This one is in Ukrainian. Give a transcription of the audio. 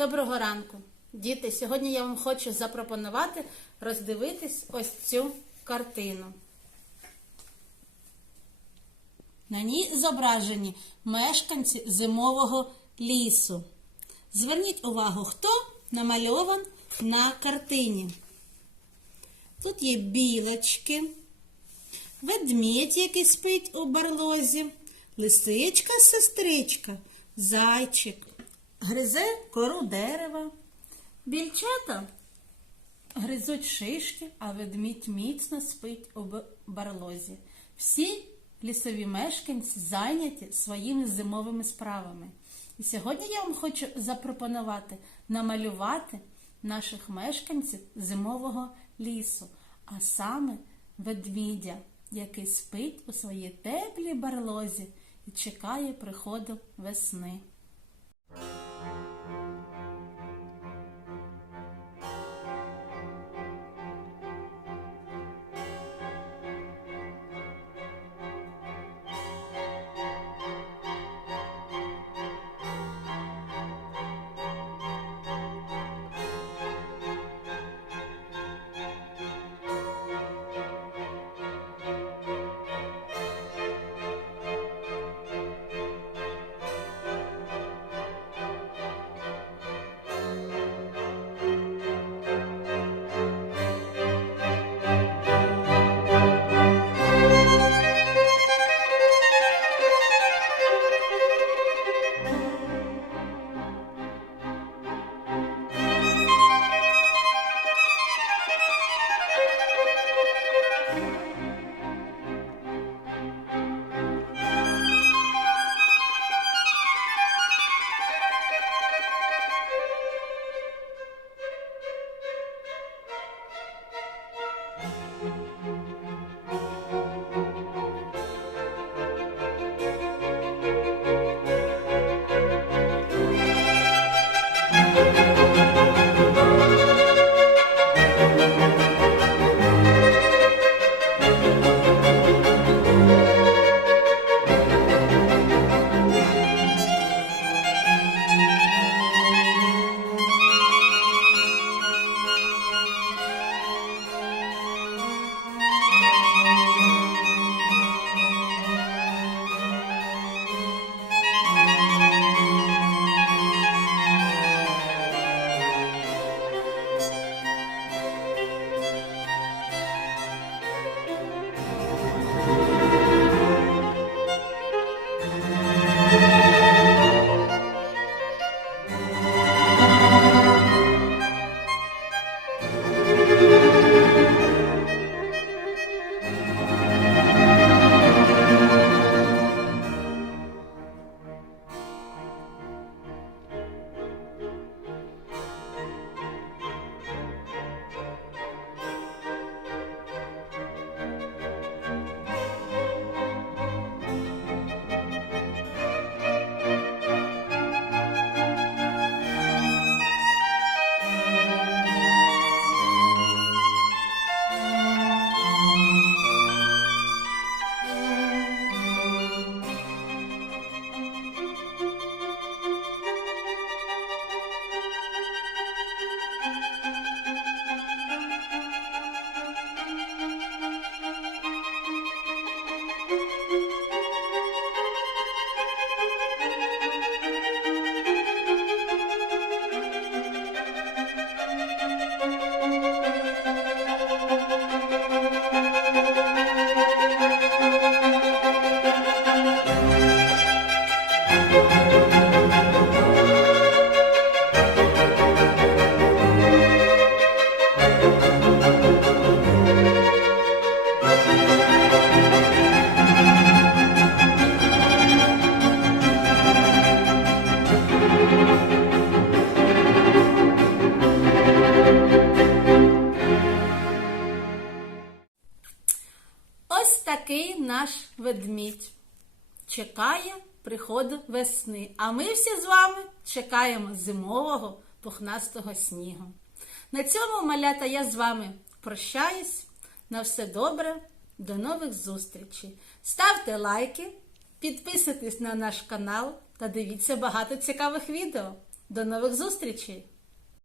Доброго ранку, діти. Сьогодні я вам хочу запропонувати роздивитись ось цю картину. На ній зображені мешканці зимового лісу. Зверніть увагу, хто намальован на картині. Тут є білочки, ведмідь, який спить у барлозі, лисичка, сестричка, зайчик, гризе кору дерева, більчата гризуть шишки, а ведмідь міцно спить у барлозі. Всі лісові мешканці зайняті своїми зимовими справами. І сьогодні я вам хочу запропонувати намалювати наших мешканців зимового лісу, а саме ведмідя, який спить у своїй теплій барлозі і чекає приходу весни. Наш ведмідь чекає приходу весни. А ми всі з вами чекаємо зимового пухнастого снігу. На цьому малята я з вами прощаюсь. На все добре, до нових зустрічей. Ставте лайки, підписуйтесь на наш канал та дивіться багато цікавих відео. До нових зустрічей!